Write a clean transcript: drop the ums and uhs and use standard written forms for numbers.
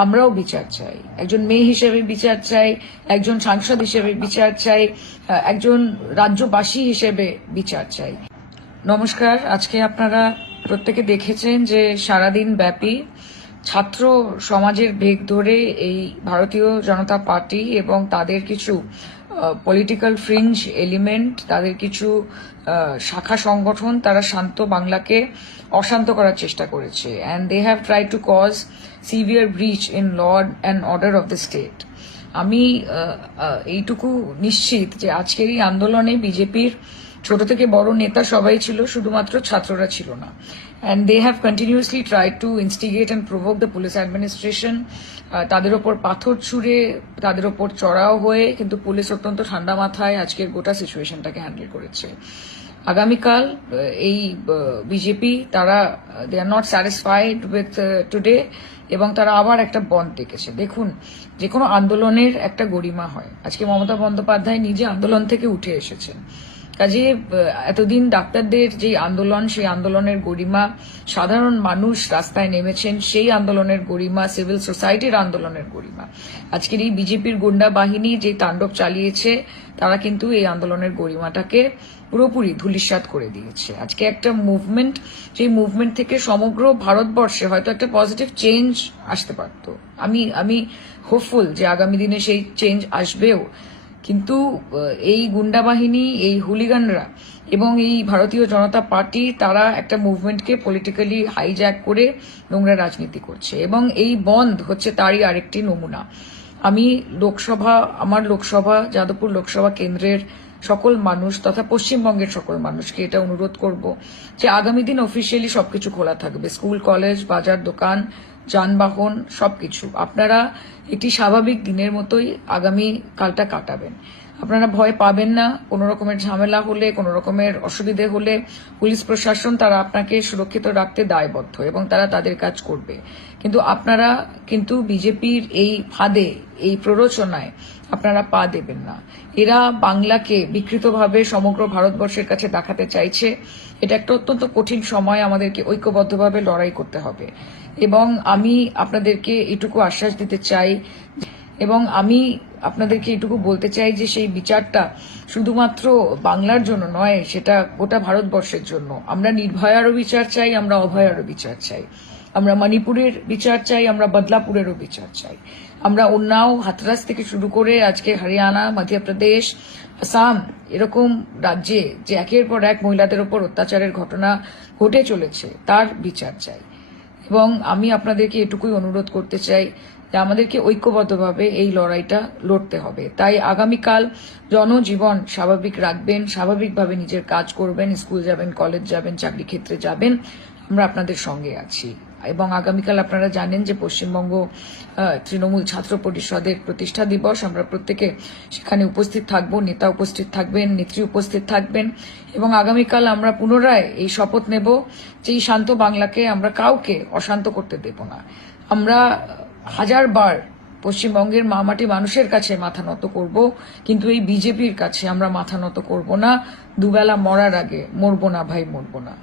আমরাও বিচার চাই, একজন মেয়ে হিসেবে বিচার চাই, একজন সাংসদ হিসেবে বিচার চাই, একজন রাজ্যবাসী হিসেবে বিচার চাই। নমস্কার। আজকে আপনারা প্রত্যেকে দেখেছেন যে সারাদিন ব্যাপী ছাত্র সমাজের বেগ ধরে এই ভারতীয় জনতা পার্টি এবং তাদের কিছু পলিটিক্যাল ফ্রিঞ্জ এলিমেন্ট, তাদের কিছু শাখা সংগঠন, তারা শান্ত বাংলাকে অশান্ত করার চেষ্টা করেছে। And they have try to cause severe breach in law and order of the state. আমি এইটুকু নিশ্চিত যে আজকের এই আন্দোলনে বিজেপির ছোট থেকে বড় নেতা সবাই ছিল, শুধুমাত্র ছাত্ররা ছিল না। And they have continuously try to instigate and provoke the police administration. তাদের ওপর পাথর ছুঁড়ে, তাদের ওপর চড়াও হয়ে, কিন্তু পুলিশ অত্যন্ত ঠান্ডা মাথায় আজকের গোটা সিচুয়েশনটাকে হ্যান্ডেল করেছে। আগামীকাল এই বিজেপি তারা they are not satisfied with today, এবং তারা আবার একটা বন্ধ ডেকেছে। দেখুন, যে কোনো আন্দোলনের একটা গরিমা হয়। আজকে মমতা বন্দ্যোপাধ্যায় নিজে আন্দোলন থেকে উঠে এসেছেন। কাজে এতদিন ডাক্তারদের যে আন্দোলন, সেই আন্দোলনের গরিমা, সাধারণ মানুষ রাস্তায় নেমেছেন সেই আন্দোলনের গরিমা, সিভিল সোসাইটির আন্দোলনের গরিমা, আজকের এই বিজেপির গুন্ডা বাহিনী যে তাণ্ডব চালিয়েছে, তারা কিন্তু এই আন্দোলনের গরিমাটাকে পুরোপুরি ধূলিসাৎ করে দিয়েছে। আজকে একটা মুভমেন্ট, যে মুভমেন্ট থেকে সমগ্র ভারতবর্ষে হয়তো একটা পজিটিভ চেঞ্জ আসতে পারত। আমি হোপফুল যে আগামী দিনে সেই চেঞ্জ আসবেও। কিন্তু এই গুন্ডা বাহিনী, এই হুলিগানরা এবং এই ভারতীয় জনতা পার্টি, তারা একটা মুভমেন্টকে পলিটিক্যালি হাইজ্যাক করে নোংরা রাজনীতি করছে, এবং এই বন্ধ হচ্ছে তারই আরেকটি নমুনা। আমি আমার লোকসভা, যাদবপুর লোকসভা কেন্দ্রের সকল মানুষ তথা পশ্চিমবঙ্গের সকল মানুষকে এটা অনুরোধ করব যে আগামী দিন অফিসিয়ালি সবকিছু খোলা থাকবে, স্কুল, কলেজ, বাজার, দোকান, যানবাহন, সবকিছু। আপনারা একটি স্বাভাবিক দিনের মতোই আগামী কালটা কাটাবেন। আপনারা ভয় পাবেন না। কোনো রকমের ঝামেলা হলে, কোনো রকমের অসুবিধে হলে পুলিশ প্রশাসন তারা আপনাকে সুরক্ষিত রাখতে দায়বদ্ধ, এবং তারা তাদের কাজ করবে। কিন্তু আপনারা কিন্তু বিজেপির এই ফাঁদে, এই প্ররোচনায় আপনারা পা দেবেন না। এরা বাংলাকে বিকৃতভাবে সমগ্র ভারতবর্ষের কাছে দেখাতে চাইছে। এটা একটা অত্যন্ত কঠিন সময়, আমাদেরকে ঐক্যবদ্ধভাবে লড়াই করতে হবে। এবং আমি আপনাদেরকে এটুকু আশ্বাস দিতে চাই, এবং আমি আপনাদেরকে এটুকু বলতে চাই যে সেই বিচারটা শুধুমাত্র বাংলার জন্য নয়, সেটা গোটা ভারতবর্ষের জন্য। আমরা নির্ভয়ারও বিচার চাই, আমরা অভয়ারও বিচার চাই, আমরা মণিপুরের বিচার চাই, আমরা বদলাপুরেরও বিচার চাই। আমরা উন্নাও, হাথরাস থেকে শুরু করে আজকে হরিয়ানা, মধ্যপ্রদেশ, আসাম, এরকম রাজ্যে যে একের পর এক মহিলাদের ওপর অত্যাচারের ঘটনা ঘটে চলেছে, তার বিচার চাই। এবং আমি আপনাদেরকে এটুকুই অনুরোধ করতে চাই যে আমাদেরকে ঐক্যবদ্ধভাবে এই লড়াইটা লড়তে হবে। তাই আগামীকাল জনজীবন স্বাভাবিক রাখবেন, স্বাভাবিকভাবে নিজের কাজ করবেন, স্কুল যাবেন, কলেজ যাবেন, চাকরি ক্ষেত্রে যাবেন, আমরা আপনাদের সঙ্গে আছি। এবং আগামীকাল আপনারা জানেন যে পশ্চিমবঙ্গ তৃণমূল ছাত্র পরিষদের প্রতিষ্ঠা দিবস। আমরা প্রত্যেকে সেখানে উপস্থিত থাকব, নেতা উপস্থিত থাকবেন, নেত্রী উপস্থিত থাকবেন, এবং আগামীকাল আমরা পুনরায় এই শপথ নেব যে এই শান্ত বাংলাকে আমরা কাউকে অশান্ত করতে দেব না। আমরা হাজারবার পশ্চিমবঙ্গের মামাটি মানুষের কাছে মাথা নত করব, কিন্তু এই বিজেপির কাছে আমরা মাথা নত করব না। দুবেলা মরার আগে মরবো না ভাই, মরবো না।